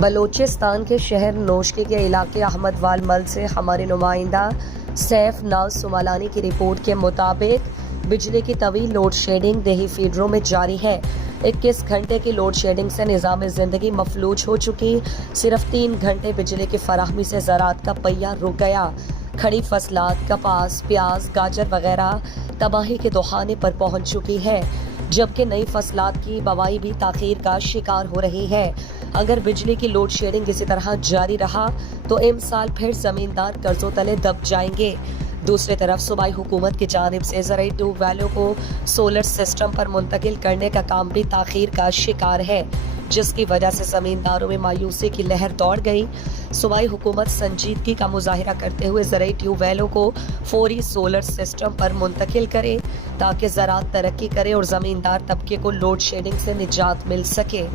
بلوچستان کے شہر نوشکی کے علاقے احمد وال مل سے ہمارے نمائندہ سیف ناز سمالانی کی رپورٹ کے مطابق بجلی کی طویل لوڈ شیڈنگ دیہی فیڈروں میں جاری ہے۔ 21 گھنٹے کی لوڈ شیڈنگ سے نظام زندگی مفلوج ہو چکی۔ صرف 3 گھنٹے بجلی کی فراہمی سے زراعت کا پہیہ رک گیا۔ کھڑی فصلات کپاس، پیاز، گاجر وغیرہ تباہی کے دہانے پر پہنچ چکی ہے، جبکہ نئی فصلات کی بوائی بھی تاخیر کا شکار ہو رہی ہے۔ اگر بجلی کی لوڈ شیڈنگ اسی طرح جاری رہا تو امسال پھر زمیندار قرضوں تلے دب جائیں گے۔ دوسری طرف صوبائی حکومت کی جانب سے زرعی ٹیوب ویلوں کو سولر سسٹم پر منتقل کرنے کا کام بھی تاخیر کا شکار ہے، جس کی وجہ سے زمینداروں میں مایوسی کی لہر دوڑ گئی۔ صوبائی حکومت سنجیدگی کا مظاہرہ کرتے ہوئے زرعی ٹیوب ویلوں کو فوری سولر سسٹم پر منتقل کرے تاکہ زراعت ترقی کرے اور زمیندار طبقے کو لوڈ شیڈنگ سے نجات مل سکے۔